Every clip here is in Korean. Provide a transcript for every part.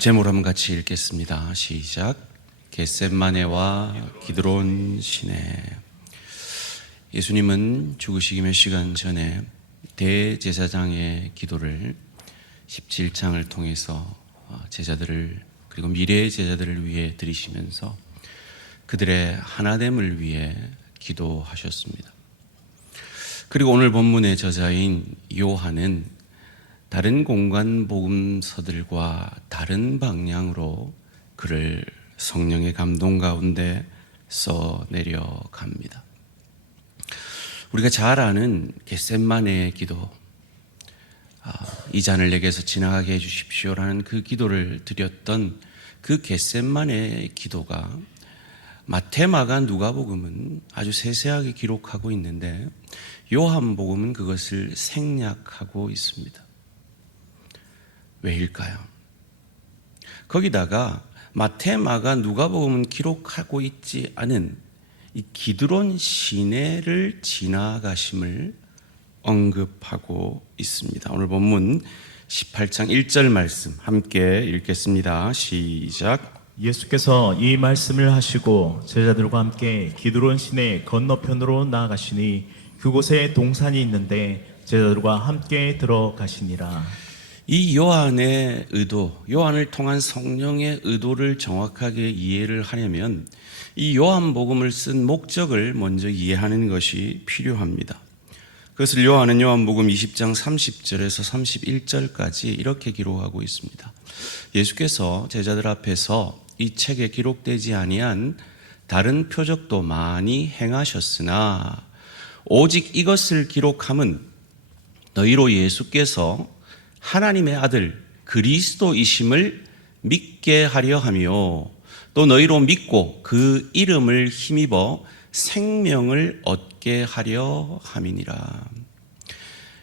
제목으로 한번 같이 읽겠습니다. 시작. 겟셋마네와 기드론 시내. 예수님은 죽으시기 몇 시간 전에 대제사장의 기도를 17장을 통해서 제자들을 그리고 미래의 제자들을 위해 드리시면서 그들의 하나됨을 위해 기도하셨습니다. 그리고 오늘 본문의 저자인 요한은 다른 공간 복음서들과 다른 방향으로 그를 성령의 감동 가운데 써 내려갑니다. 우리가 잘 아는 겟셋마네의 기도, 이 잔을 내게서 지나가게 해주십시오라는 그 기도를 드렸던 그 겟셋마네의 기도가 마태, 마가, 누가복음은 아주 세세하게 기록하고 있는데 요한복음은 그것을 생략하고 있습니다. 왜일까요? 거기다가 마태, 마가, 누가복음은 기록하고 있지 않은 이 기드론 시내를 지나가심을 언급하고 있습니다. 오늘 본문 18장 1절 말씀 함께 읽겠습니다. 시작. 예수께서 이 말씀을 하시고 제자들과 함께 기드론 시내 건너편으로 나아가시니 그곳에 동산이 있는데 제자들과 함께 들어가시니라. 이 요한의 의도, 요한을 통한 성령의 의도를 정확하게 이해를 하려면 이 요한복음을 쓴 목적을 먼저 이해하는 것이 필요합니다. 그것을 요한은 요한복음 20장 30절에서 31절까지 이렇게 기록하고 있습니다. 예수께서 제자들 앞에서 이 책에 기록되지 아니한 다른 표적도 많이 행하셨으나 오직 이것을 기록함은 너희로 예수께서 하나님의 아들 그리스도이심을 믿게 하려 하며 또 너희로 믿고 그 이름을 힘입어 생명을 얻게 하려 함이니라.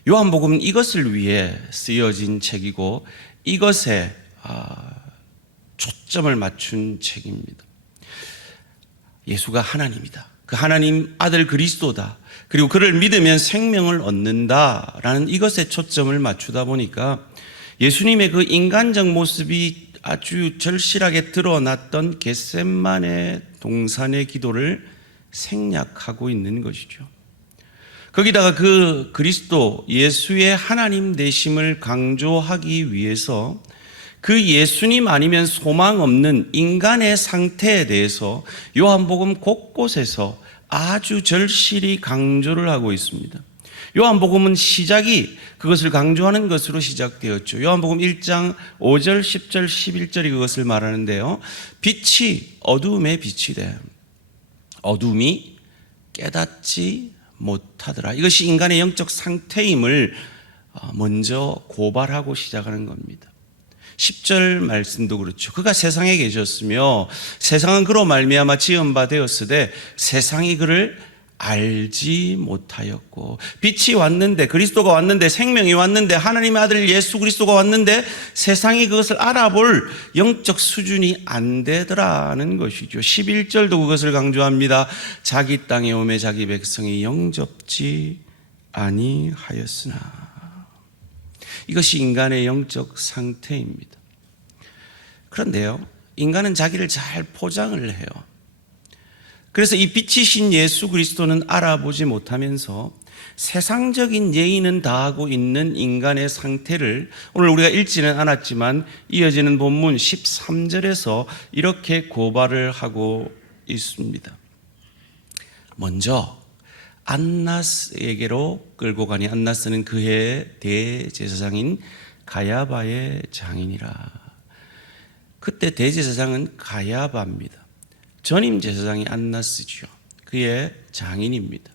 요한복음은 이것을 위해 쓰여진 책이고 이것에 초점을 맞춘 책입니다. 예수가 하나님이다. 그 하나님 아들 그리스도다. 그리고 그를 믿으면 생명을 얻는다라는 이것에 초점을 맞추다 보니까 예수님의 그 인간적 모습이 아주 절실하게 드러났던 겟셋마네 동산의 기도를 생략하고 있는 것이죠. 거기다가 그 그리스도 예수의 하나님 되심을 강조하기 위해서 그 예수님 아니면 소망 없는 인간의 상태에 대해서 요한복음 곳곳에서 아주 절실히 강조를 하고 있습니다. 요한복음은 시작이 그것을 강조하는 것으로 시작되었죠. 요한복음 1장 5절, 10절, 11절이 그것을 말하는데요. 빛이 어두움에 빛이 돼 어둠이 깨닫지 못하더라. 이것이 인간의 영적 상태임을 먼저 고발하고 시작하는 겁니다. 10절 말씀도 그렇죠. 그가 세상에 계셨으며 세상은 그로 말미암아 지은 바 되었으되 세상이 그를 알지 못하였고 빛이 왔는데 그리스도가 왔는데 생명이 왔는데 하나님의 아들 예수 그리스도가 왔는데 세상이 그것을 알아볼 영적 수준이 안 되더라는 것이죠. 11절도 그것을 강조합니다. 자기 땅에 오매 자기 백성이 영접지 아니하였으나. 이것이 인간의 영적 상태입니다. 그런데요, 인간은 자기를 잘 포장을 해요. 그래서 이 빛이신 예수 그리스도는 알아보지 못하면서 세상적인 예의는 다하고 있는 인간의 상태를 오늘 우리가 읽지는 않았지만 이어지는 본문 13절에서 이렇게 고발을 하고 있습니다. 먼저 안나스에게로 끌고 가니 안나스는 그의 대제사장인 가야바의 장인이라. 그때 대제사장은 가야바입니다. 전임 제사장이 안나스죠. 그의 장인입니다.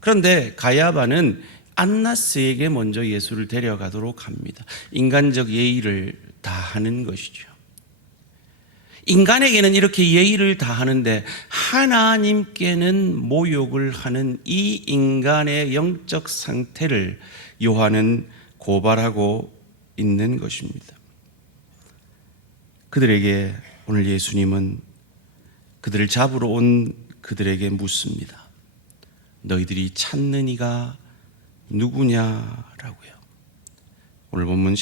그런데 가야바는 안나스에게 먼저 예수를 데려가도록 합니다. 인간적 예의를 다하는 것이죠. 인간에게는 이렇게 예의를 다하는데 하나님께는 모욕을 하는 이 인간의 영적 상태를 요한은 고발하고 있는 것입니다. 그들에게 오늘 예수님은 그들을 잡으러 온 그들에게 묻습니다. 너희들이 찾는 이가 누구냐라고요. 오늘 본문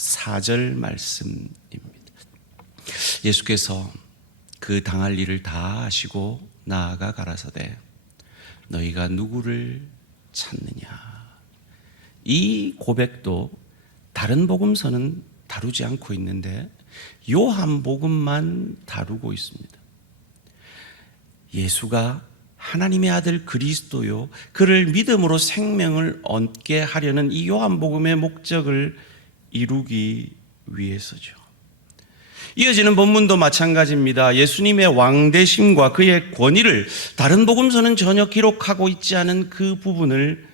4절 말씀입니다. 예수께서 그 당할 일을 다 하시고 나아가 가라사대 너희가 누구를 찾느냐. 이 고백도 다른 복음서는 다루지 않고 있는데 요한복음만 다루고 있습니다. 예수가 하나님의 아들 그리스도요, 그를 믿음으로 생명을 얻게 하려는 이 요한복음의 목적을 이루기 위해서죠. 이어지는 본문도 마찬가지입니다. 예수님의 왕되심과 그의 권위를 다른 복음서는 전혀 기록하고 있지 않은 그 부분을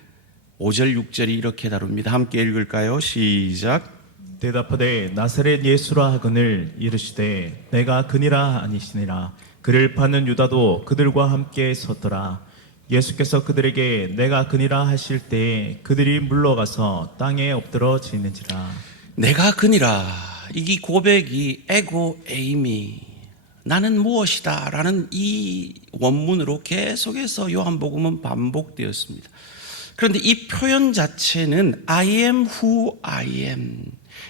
5절 6절이 이렇게 다룹니다. 함께 읽을까요? 시작. 대답하되 나사렛 예수라 하거늘 이르시되 내가 그니라 아니시니라. 그를 파는 유다도 그들과 함께 섰더라. 예수께서 그들에게 내가 그니라 하실 때에 그들이 물러가서 땅에 엎드러지는지라. 내가 그니라. 이 고백이 에고 에이미, 나는 무엇이다 라는 이 원문으로 계속해서 요한복음은 반복되었습니다. 그런데 이 표현 자체는 I am who I am,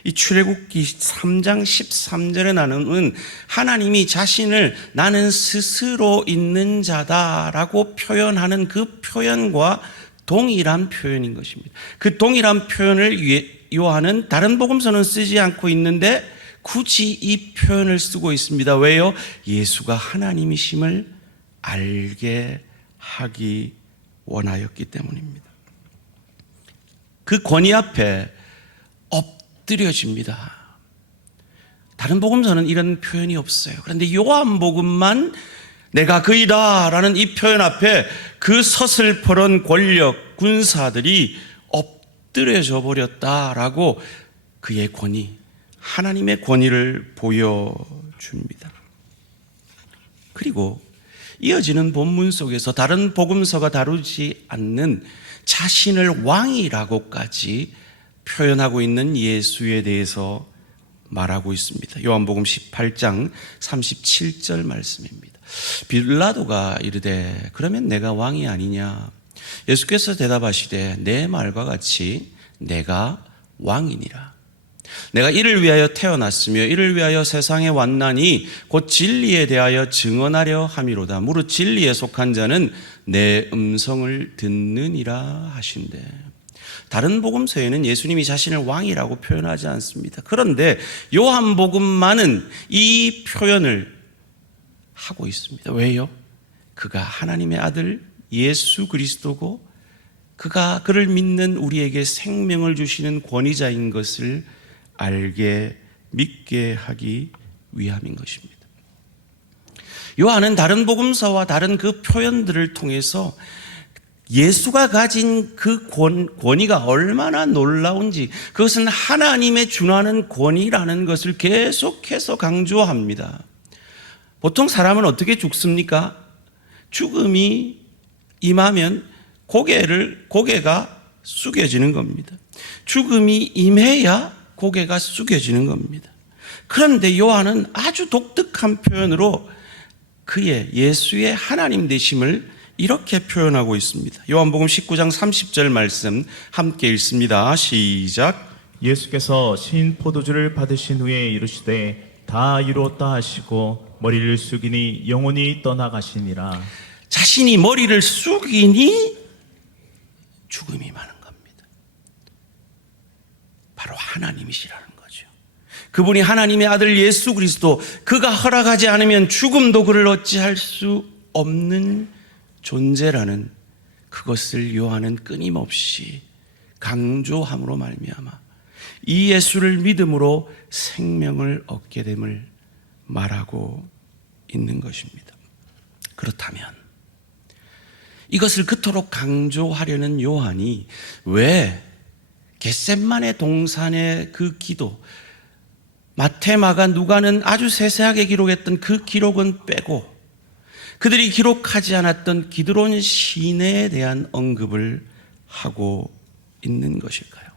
이 출애굽기 3장 13절에 나누는 하나님이 자신을 나는 스스로 있는 자다라고 표현하는 그 표현과 동일한 표현인 것입니다. 그 동일한 표현을 요한은 다른 복음서는 쓰지 않고 있는데 굳이 이 표현을 쓰고 있습니다. 왜요? 예수가 하나님이심을 알게 하기 원하였기 때문입니다. 그 권위 앞에 엎드려집니다. 다른 복음서는 이런 표현이 없어요. 그런데 요한복음만 내가 그이다 라는 이 표현 앞에 그 서슬퍼런 권력 군사들이 엎드려져 버렸다라고 그의 권위, 하나님의 권위를 보여줍니다. 그리고 이어지는 본문 속에서 다른 복음서가 다루지 않는 자신을 왕이라고까지 표현하고 있는 예수에 대해서 말하고 있습니다. 요한복음 18장 37절 말씀입니다. 빌라도가 이르되 그러면 내가 왕이 아니냐? 예수께서 대답하시되 내 말과 같이 내가 왕이니라. 내가 이를 위하여 태어났으며 이를 위하여 세상에 왔나니 곧 진리에 대하여 증언하려 함이로다. 무릇 진리에 속한 자는 내 음성을 듣느니라 하신대. 다른 복음서에는 예수님이 자신을 왕이라고 표현하지 않습니다. 그런데 요한복음만은 이 표현을 하고 있습니다. 왜요? 그가 하나님의 아들 예수 그리스도고 그가 그를 믿는 우리에게 생명을 주시는 권위자인 것을 알게 믿게 하기 위함인 것입니다. 요한은 다른 복음서와 다른 그 표현들을 통해서 예수가 가진 그 권위가 얼마나 놀라운지, 그것은 하나님의 준하는 권위라는 것을 계속해서 강조합니다. 보통 사람은 어떻게 죽습니까? 죽음이 임하면 고개가 숙여지는 겁니다. 죽음이 임해야 고개가 숙여지는 겁니다. 그런데 요한은 아주 독특한 표현으로 그의 예수의 하나님 되심을 이렇게 표현하고 있습니다. 요한복음 19장 30절 말씀 함께 읽습니다. 시작. 예수께서 신 포도주를 받으신 후에 이르시되 다 이루었다 하시고 머리를 숙이니 영혼이 떠나가시니라. 자신이 머리를 숙이니 죽음이 많은 겁니다. 바로 하나님이시라는 거죠. 그분이 하나님의 아들 예수 그리스도, 그가 허락하지 않으면 죽음도 그를 어찌할 수 없는 존재라는 그것을 요한은 끊임없이 강조함으로 말미암아 이 예수를 믿음으로 생명을 얻게 됨을 말하고 있는 것입니다. 그렇다면 이것을 그토록 강조하려는 요한이 왜 겟셋마네 동산의 그 기도, 마태, 마가, 누가는 아주 세세하게 기록했던 그 기록은 빼고 그들이 기록하지 않았던 기드론 시내에 대한 언급을 하고 있는 것일까요?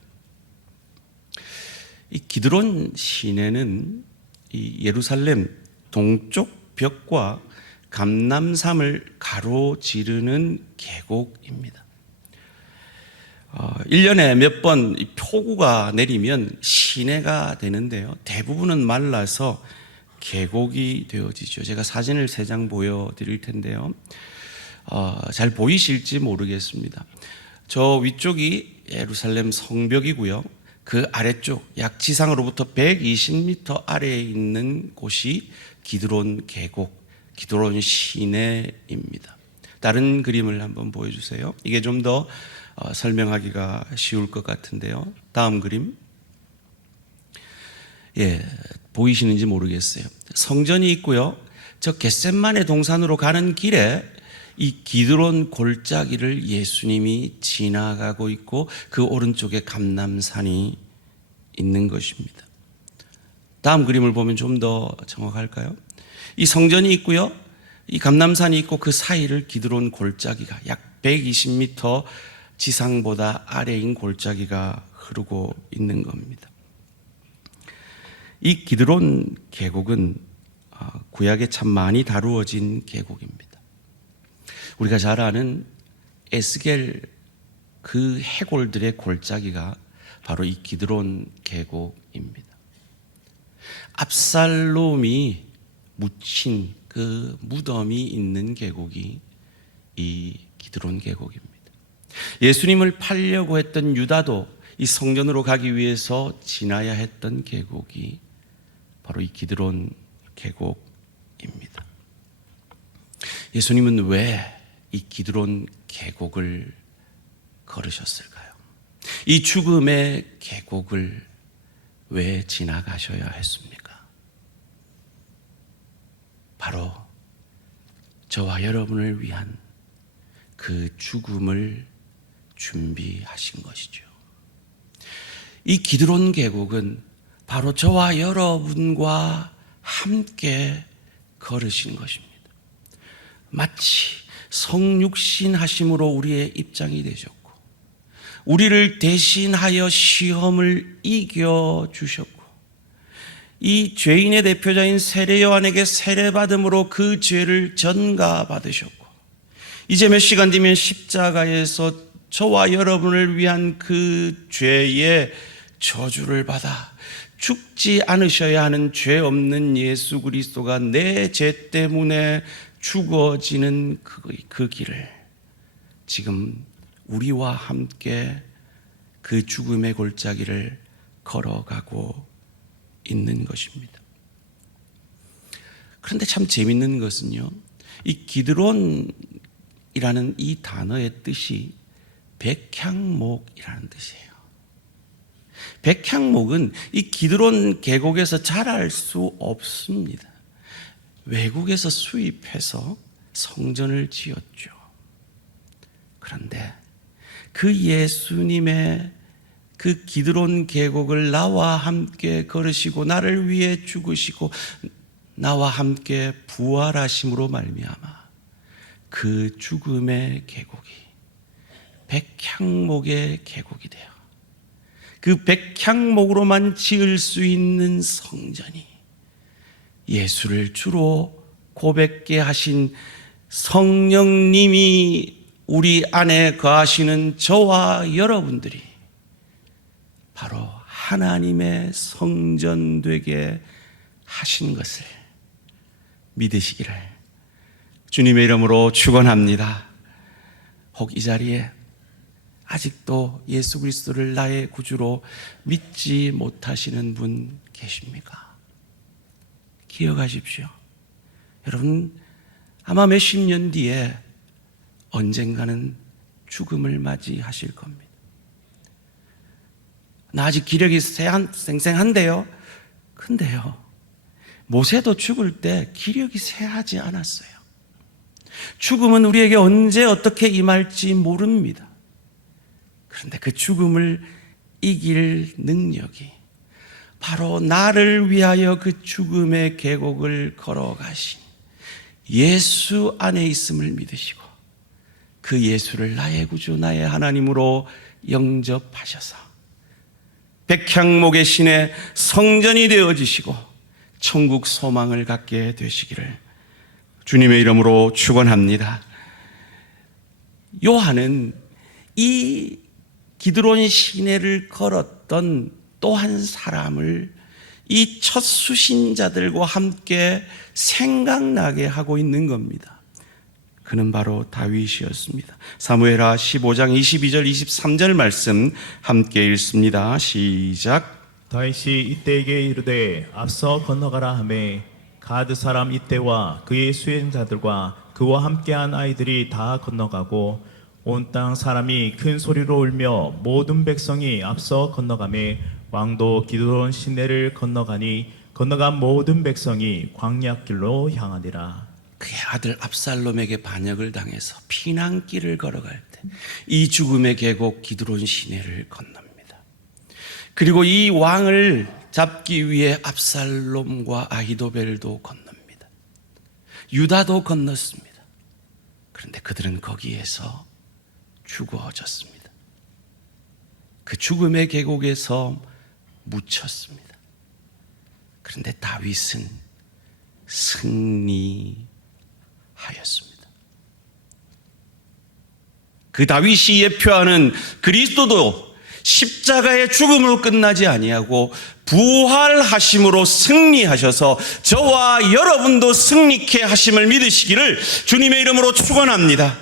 이 기드론 시내는 이 예루살렘 동쪽 벽과 감람산을 가로지르는 계곡입니다. 1년에 몇 번 폭우가 내리면 시내가 되는데요. 대부분은 말라서 계곡이 되어지죠. 제가 사진을 3장 보여드릴 텐데요. 잘 보이실지 모르겠습니다. 저 위쪽이 예루살렘 성벽이고요. 그 아래쪽 약 지상으로부터 120m 아래에 있는 곳이 기드론 계곡, 기드론 시내입니다. 다른 그림을 한번 보여주세요. 이게 좀 더 설명하기가 쉬울 것 같은데요. 다음 그림. 보이시는지 모르겠어요. 성전이 있고요. 저 겟셋마네 동산으로 가는 길에 이 기드론 골짜기를 예수님이 지나가고 있고 그 오른쪽에 감람산이 있는 것입니다. 다음 그림을 보면 좀 더 정확할까요? 이 성전이 있고요. 이 감람산이 있고 그 사이를 기드론 골짜기가 약 120m 지상보다 아래인 골짜기가 흐르고 있는 겁니다. 이 기드론 계곡은 구약에 참 많이 다루어진 계곡입니다. 우리가 잘 아는 에스겔 그 해골들의 골짜기가 바로 이 기드론 계곡입니다. 압살롬이 묻힌 그 무덤이 있는 계곡이 이 기드론 계곡입니다. 예수님을 팔려고 했던 유다도 이 성전으로 가기 위해서 지나야 했던 계곡이 바로 이 기드론 계곡입니다. 예수님은 왜 이 기드론 계곡을 걸으셨을까요? 이 죽음의 계곡을 왜 지나가셔야 했습니까? 바로 저와 여러분을 위한 그 죽음을 준비하신 것이죠. 이 기드론 계곡은 바로 저와 여러분과 함께 걸으신 것입니다. 마치 성육신 하심으로 우리의 입장이 되셨고 우리를 대신하여 시험을 이겨주셨고 이 죄인의 대표자인 세례 요한에게 세례받음으로 그 죄를 전가받으셨고 이제 몇 시간 뒤면 십자가에서 저와 여러분을 위한 그 죄의 저주를 받아 죽지 않으셔야 하는 죄 없는 예수 그리스도가 내 죄 때문에 죽어지는 그 길을 지금 우리와 함께 그 죽음의 골짜기를 걸어가고 있는 것입니다. 그런데 참 재밌는 것은요, 이 기드론이라는 이 단어의 뜻이 백향목이라는 뜻이에요. 백향목은 이 기드론 계곡에서 자랄 수 없습니다. 외국에서 수입해서 성전을 지었죠. 그런데 그 예수님의 그 기드론 계곡을 나와 함께 걸으시고 나를 위해 죽으시고 나와 함께 부활하심으로 말미암아 그 죽음의 계곡이 백향목의 계곡이 되어 그 백향목으로만 지을 수 있는 성전이 예수를 주로 고백게 하신 성령님이 우리 안에 거하시는 저와 여러분들이 바로 하나님의 성전 되게 하신 것을 믿으시기를 주님의 이름으로 축원합니다. 혹 이 자리에 아직도 예수 그리스도를 나의 구주로 믿지 못하시는 분 계십니까? 기억하십시오. 여러분, 아마 몇십 년 뒤에 언젠가는 죽음을 맞이하실 겁니다. 나 아직 기력이 쌩쌩한데요. 근데요, 모세도 죽을 때 기력이 쇠하지 않았어요. 죽음은 우리에게 언제 어떻게 임할지 모릅니다. 그런데 그 죽음을 이길 능력이 바로 나를 위하여 그 죽음의 계곡을 걸어가신 예수 안에 있음을 믿으시고 그 예수를 나의 구주 나의 하나님으로 영접하셔서 백향목의 신의 성전이 되어지시고 천국 소망을 갖게 되시기를 주님의 이름으로 축원합니다. 요한은 이 기드론 시내를 걸었던 또 한 사람을 이 첫 수신자들과 함께 생각나게 하고 있는 겁니다. 그는 바로 다윗이었습니다. 사무엘하 15장 22절 23절 말씀 함께 읽습니다. 시작. 다윗이 이때에게 이르되 앞서 건너가라 하매 가드 사람 이때와 그의 수행자들과 그와 함께한 아이들이 다 건너가고 온 땅 사람이 큰 소리로 울며 모든 백성이 앞서 건너가매 왕도 기드론 시내를 건너가니 건너간 모든 백성이 광야길로 향하니라. 그의 아들 압살롬에게 반역을 당해서 피난길을 걸어갈 때 이 죽음의 계곡 기드론 시내를 건넙니다. 그리고 이 왕을 잡기 위해 압살롬과 아히도벨도 건넙니다. 유다도 건넜습니다. 그런데 그들은 거기에서 죽어졌습니다. 그 죽음의 계곡에서 묻혔습니다. 그런데 다윗은 승리하였습니다. 그 다윗이 예표하는 그리스도도 십자가의 죽음으로 끝나지 아니하고 부활하심으로 승리하셔서 저와 여러분도 승리케 하심을 믿으시기를 주님의 이름으로 축원합니다.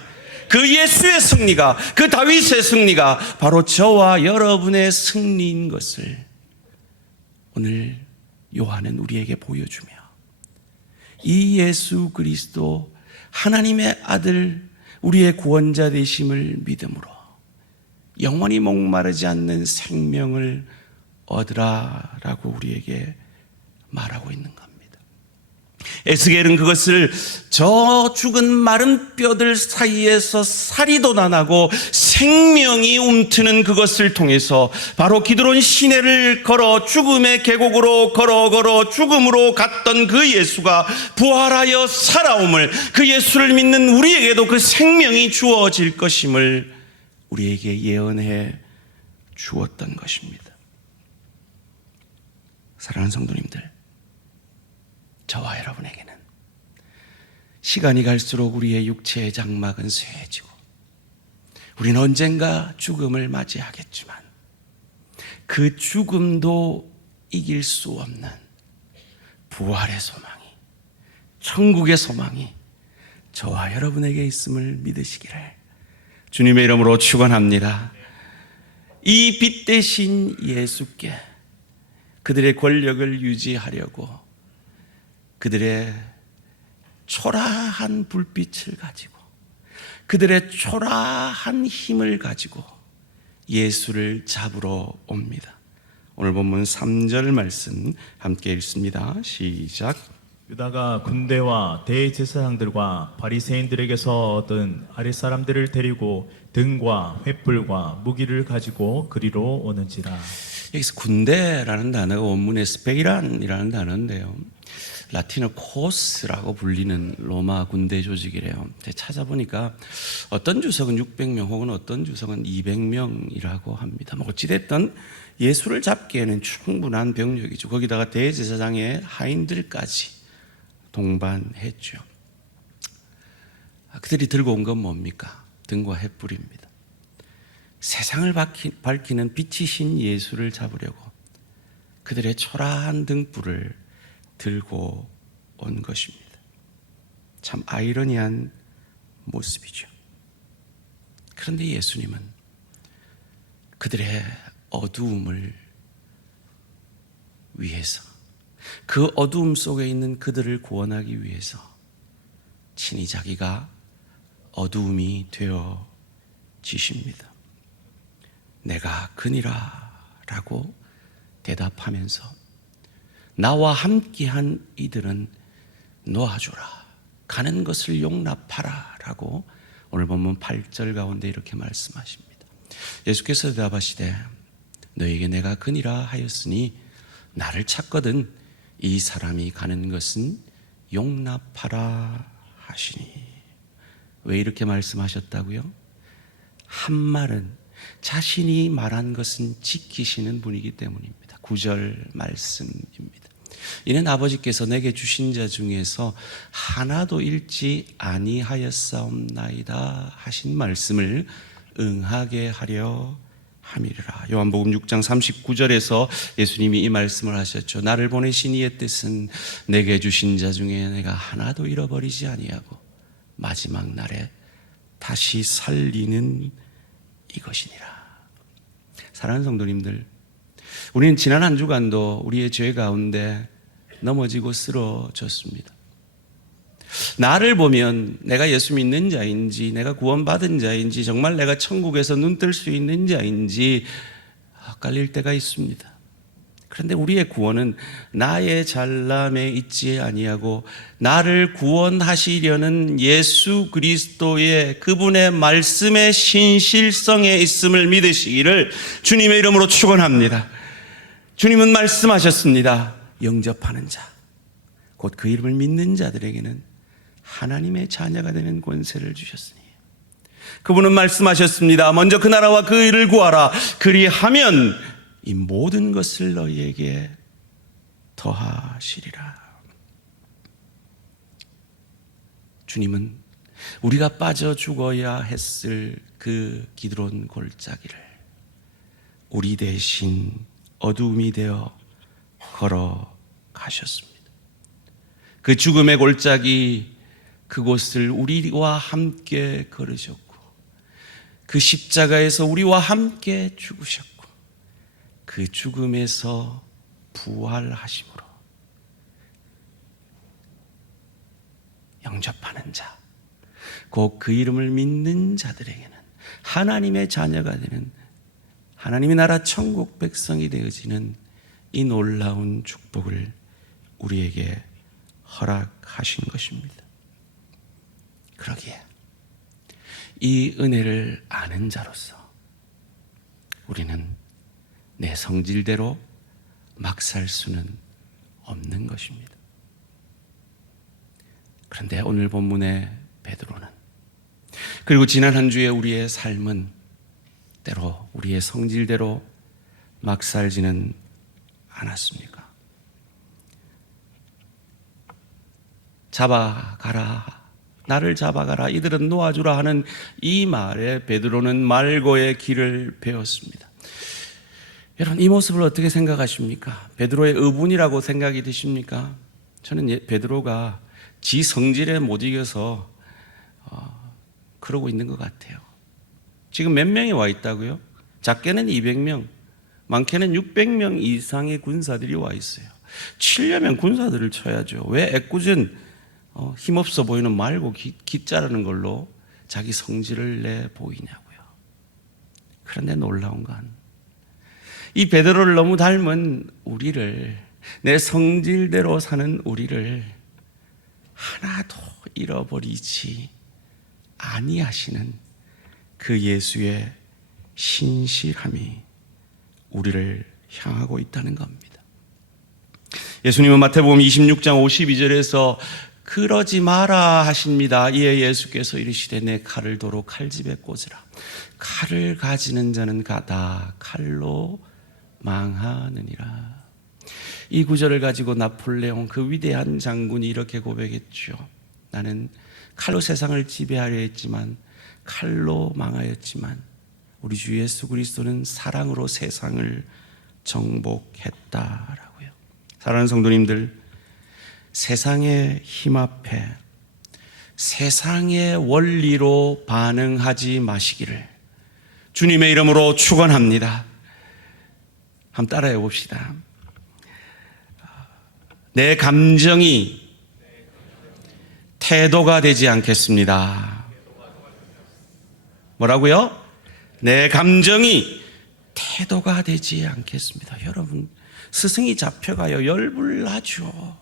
그 예수의 승리가, 그 다윗의 승리가 바로 저와 여러분의 승리인 것을 오늘 요한은 우리에게 보여주며 이 예수 그리스도 하나님의 아들, 우리의 구원자 되심을 믿음으로 영원히 목마르지 않는 생명을 얻으라라고 우리에게 말하고 있는 겁니다. 에스겔은 그것을 저 죽은 마른 뼈들 사이에서 살이 돋아나고 생명이 움트는 그것을 통해서 바로 기드론 시내를 걸어 죽음의 계곡으로 걸어 죽음으로 갔던 그 예수가 부활하여 살아옴을, 그 예수를 믿는 우리에게도 그 생명이 주어질 것임을 우리에게 예언해 주었던 것입니다. 사랑하는 성도님들, 저와 여러분에게는 시간이 갈수록 우리의 육체의 장막은 쇠해지고 우리는 언젠가 죽음을 맞이하겠지만 그 죽음도 이길 수 없는 부활의 소망이, 천국의 소망이 저와 여러분에게 있음을 믿으시기를 주님의 이름으로 축원합니다. 이 빛 대신 예수께 그들의 권력을 유지하려고 그들의 초라한 불빛을 가지고 그들의 초라한 힘을 가지고 예수를 잡으러 옵니다. 오늘 본문 3절 말씀 함께 읽습니다. 시작. 유다가 군대와 대제사장들과 바리새인들에게서 얻은 아랫사람들을 데리고 등과 횃불과 무기를 가지고 그리로 오는지라. 여기서 군대라는 단어가 원문에 스페이란이라는 단어인데요, 라틴어 코스라고 불리는 로마 군대 조직이래요. 찾아보니까 어떤 주석은 600명 혹은 어떤 주석은 200명이라고 합니다. 어찌됐든 예수를 잡기에는 충분한 병력이죠. 거기다가 대제사장의 하인들까지 동반했죠. 그들이 들고 온 건 뭡니까? 등과 횃불입니다. 세상을 밝히는 빛이신 예수를 잡으려고 그들의 초라한 등불을 들고 온 것입니다. 참 아이러니한 모습이죠. 그런데 예수님은 그들의 어두움을 위해서, 그 어두움 속에 있는 그들을 구원하기 위해서 친히 자기가 어두움이 되어 지십니다. 내가 그니라 라고 대답하면서 나와 함께한 이들은 놓아주라, 가는 것을 용납하라 라고 오늘 본문 8절 가운데 이렇게 말씀하십니다. 예수께서 대답하시되 너에게 내가 그니라 하였으니 나를 찾거든 이 사람이 가는 것은 용납하라 하시니. 왜 이렇게 말씀하셨다고요? 한 말은 자신이 말한 것은 지키시는 분이기 때문입니다. 9절 말씀입니다. 이는 아버지께서 내게 주신 자 중에서 하나도 잃지 아니하였사옵나이다 하신 말씀을 응하게 하려 함이라. 요한복음 6장 39절에서 예수님이 이 말씀을 하셨죠. 나를 보내신 이의 뜻은 내게 주신 자 중에 내가 하나도 잃어버리지 아니하고 마지막 날에 다시 살리는 이것이니라. 사랑하는 성도님들, 우리는 지난 한 주간도 우리의 죄 가운데 넘어지고 쓰러졌습니다. 나를 보면 내가 예수 믿는 자인지, 내가 구원받은 자인지, 정말 내가 천국에서 눈뜰 수 있는 자인지 헷갈릴 때가 있습니다. 그런데 우리의 구원은 나의 잘남에 있지 아니하고 나를 구원하시려는 예수 그리스도의 그분의 말씀의 신실성에 있음을 믿으시기를 주님의 이름으로 축원합니다. 주님은 말씀하셨습니다. 영접하는 자, 곧 그 이름을 믿는 자들에게는 하나님의 자녀가 되는 권세를 주셨으니, 그분은 말씀하셨습니다. 먼저 그 나라와 그 일을 구하라. 그리하면 이 모든 것을 너희에게 더하시리라. 주님은 우리가 빠져 죽어야 했을 그 기드론 골짜기를 우리 대신 어두움이 되어 걸어가셨습니다. 그 죽음의 골짜기, 그곳을 우리와 함께 걸으셨고, 그 십자가에서 우리와 함께 죽으셨고, 그 죽음에서 부활하심으로 영접하는 자, 곧 그 이름을 믿는 자들에게는 하나님의 자녀가 되는, 하나님의 나라 천국 백성이 되어지는 이 놀라운 축복을 우리에게 허락하신 것입니다. 그러기에 이 은혜를 아는 자로서 우리는 내 성질대로 막 살 수는 없는 것입니다. 그런데 오늘 본문의 베드로는, 그리고 지난 한 주의 우리의 삶은 때로 우리의 성질대로 막 살지는 않았습니까? 잡아가라, 나를 잡아가라, 이들은 놓아주라 하는 이 말에 베드로는 말고의 길을 배웠습니다. 여러분, 이 모습을 어떻게 생각하십니까? 베드로의 의분이라고 생각이 드십니까? 저는 베드로가 지 성질에 못 이겨서 그러고 있는 것 같아요. 지금 몇 명이 와 있다고요? 작게는 200명, 많게는 600명 이상의 군사들이 와 있어요. 치려면 군사들을 쳐야죠. 왜 애꿎은 힘없어 보이는 말고 기자라는 걸로 자기 성질을 내 보이냐고요. 그런데 놀라운 건 이 베드로를 너무 닮은 우리를, 내 성질대로 사는 우리를 하나도 잃어버리지 아니하시는 그 예수의 신실함이 우리를 향하고 있다는 겁니다. 예수님은 마태복음 26장 52절에서 그러지 마라 하십니다. 이에 예수께서 이르시되 내 칼을 도로 칼집에 꽂으라. 칼을 가지는 자는 다 칼로 망하느니라. 이 구절을 가지고 나폴레옹, 그 위대한 장군이 이렇게 고백했죠. 나는 칼로 세상을 지배하려 했지만 칼로 망하였지만 우리 주 예수 그리스도는 사랑으로 세상을 정복했다라고요. 사랑하는 성도님들, 세상의 힘 앞에 세상의 원리로 반응하지 마시기를 주님의 이름으로 축원합니다. 한번 따라해 봅시다. 내 감정이 태도가 되지 않겠습니다. 뭐라고요? 내 감정이 태도가 되지 않겠습니다. 여러분, 스승이 잡혀가요. 열불나죠.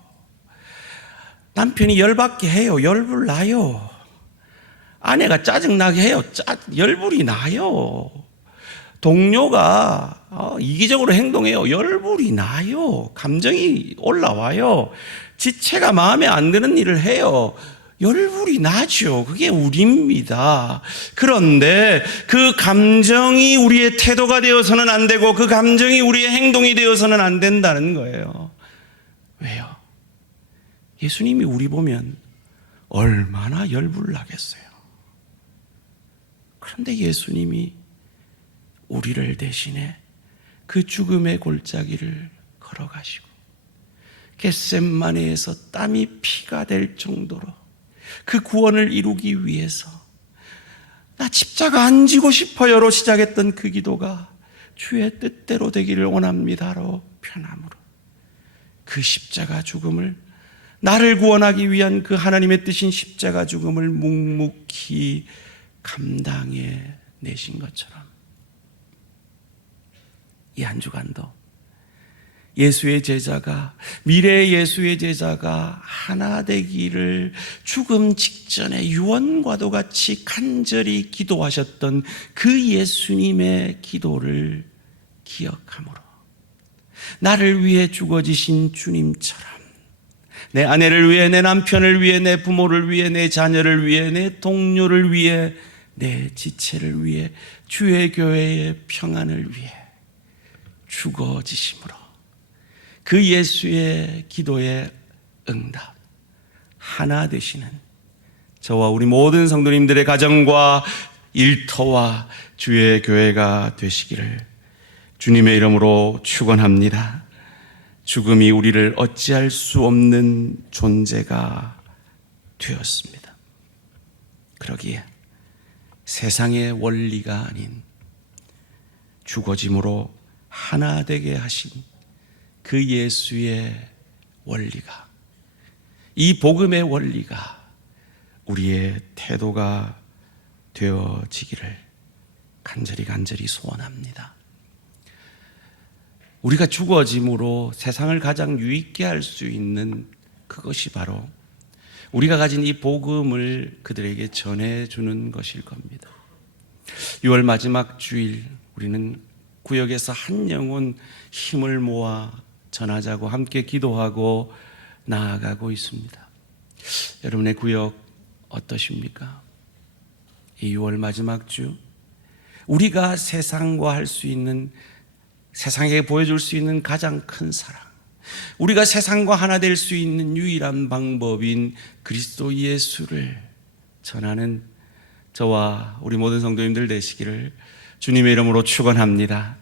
남편이 열받게 해요. 열불나요. 아내가 짜증나게 해요. 열불이 나요. 동료가 이기적으로 행동해요. 열불이 나요. 감정이 올라와요. 지체가 마음에 안 드는 일을 해요. 열불이 나죠. 그게 우리입니다. 그런데 그 감정이 우리의 태도가 되어서는 안 되고 그 감정이 우리의 행동이 되어서는 안 된다는 거예요. 왜요? 예수님이 우리 보면 얼마나 열불 나겠어요. 그런데 예수님이 우리를 대신해 그 죽음의 골짜기를 걸어가시고 겟세마네에서 땀이 피가 될 정도로 그 구원을 이루기 위해서 나 십자가 안 지고 싶어요로 시작했던 그 기도가 주의 뜻대로 되기를 원합니다로 변함으로 그 십자가 죽음을 나를 구원하기 위한 그 하나님의 뜻인 십자가 죽음을 묵묵히 감당해 내신 것처럼 이 한 주간도 예수의 제자가 미래의 예수의 제자가 하나 되기를 죽음 직전에 유언과도 같이 간절히 기도하셨던 그 예수님의 기도를 기억함으로 나를 위해 죽어지신 주님처럼 내 아내를 위해, 내 남편을 위해, 내 부모를 위해, 내 자녀를 위해, 내 동료를 위해, 내 지체를 위해, 주의 교회의 평안을 위해 죽어지심으로 그 예수의 기도의 응답 하나 되시는 저와 우리 모든 성도님들의 가정과 일터와 주의 교회가 되시기를 주님의 이름으로 축원합니다. 죽음이 우리를 어찌할 수 없는 존재가 되었습니다. 그러기에 세상의 원리가 아닌 죽어짐으로 하나 되게 하신 그 예수의 원리가, 이 복음의 원리가 우리의 태도가 되어지기를 간절히 소원합니다. 우리가 죽어짐으로 세상을 가장 유익게 할 수 있는 그것이 바로 우리가 가진 이 복음을 그들에게 전해주는 것일 겁니다. 6월 마지막 주일 우리는 구역에서 한 영혼 힘을 모아 전하자고 함께 기도하고 나아가고 있습니다. 여러분의 구역 어떠십니까? 이 6월 마지막 주 우리가 세상과 할 수 있는, 세상에게 보여줄 수 있는 가장 큰 사랑, 우리가 세상과 하나 될 수 있는 유일한 방법인 그리스도 예수를 전하는 저와 우리 모든 성도님들 되시기를 주님의 이름으로 축원합니다.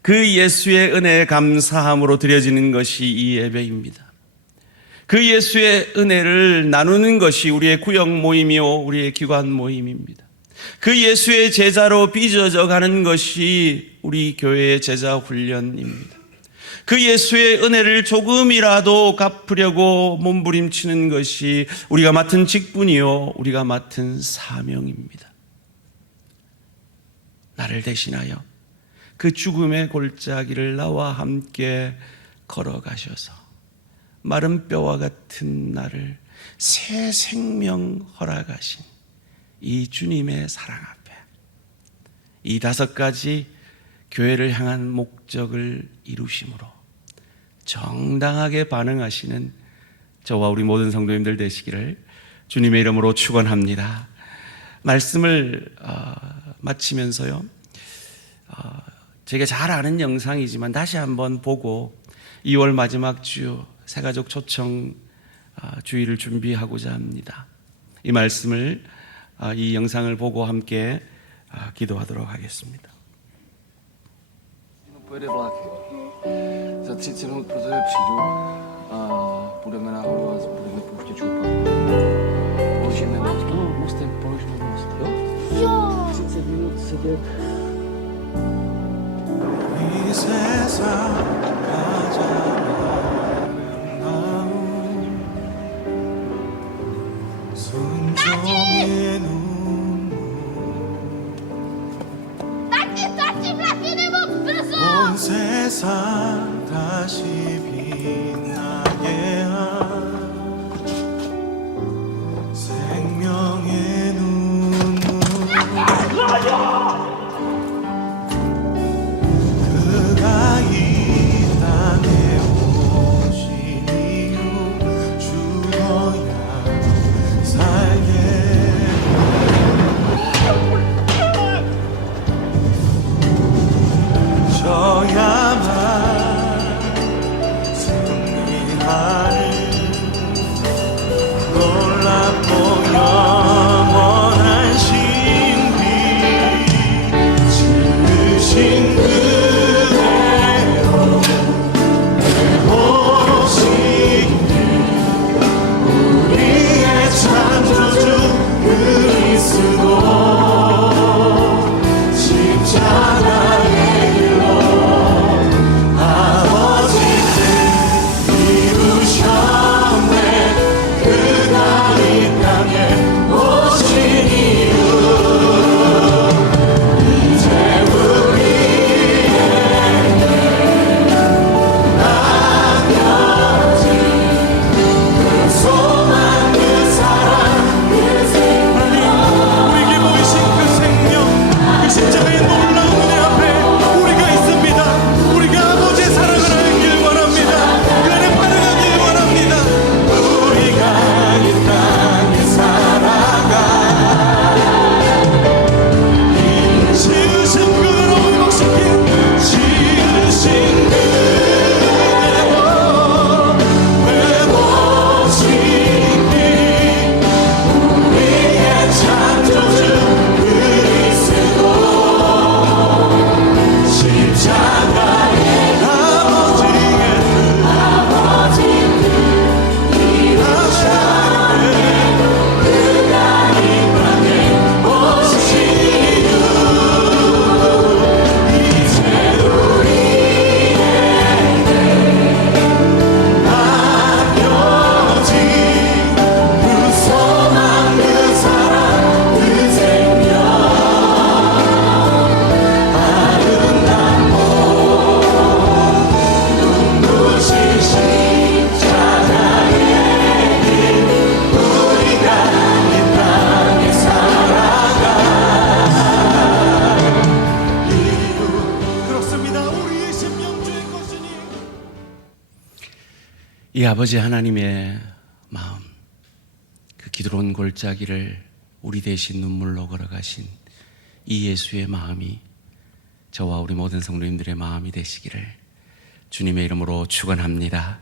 그 예수의 은혜에 감사함으로 드려지는 것이 이 예배입니다. 그 예수의 은혜를 나누는 것이 우리의 구역 모임이요 우리의 기관 모임입니다. 그 예수의 제자로 빚어져 가는 것이 우리 교회의 제자 훈련입니다. 그 예수의 은혜를 조금이라도 갚으려고 몸부림치는 것이 우리가 맡은 직분이요 우리가 맡은 사명입니다. 나를 대신하여 그 죽음의 골짜기를 나와 함께 걸어가셔서 마른 뼈와 같은 나를 새 생명 허락하신 이 주님의 사랑 앞에 이 5가지 교회를 향한 목적을 이루심으로 정당하게 반응하시는 저와 우리 모든 성도님들 되시기를 주님의 이름으로 축원합니다. 말씀을 마치면서요, 제가 잘 아는 영상이지만 다시 한번 보고 2월 마지막 주 새가족 초청 주일을 준비하고자 합니다. 이 말씀을 이 영상을 보고 함께 기도하도록 하겠습니다. Pojede vlak. Za 30 minut pro tebe přijdu a půjdeme nahoru a budeme pouštět šupat. Položíme most. No, mostem položíme most, jo? Jo! 30 minut sedět. 이 세상 가장 아름다운 순종의 눈물 온 세상 다시 빛나게 한 생명의 눈물 그가 이 땅에 오신 이유 죽어야 살게 져야만 이 아버지 하나님의 마음, 그 기드론 골짜기를 우리 대신 눈물로 걸어가신 이 예수의 마음이 저와 우리 모든 성도님들의 마음이 되시기를 주님의 이름으로 축원합니다.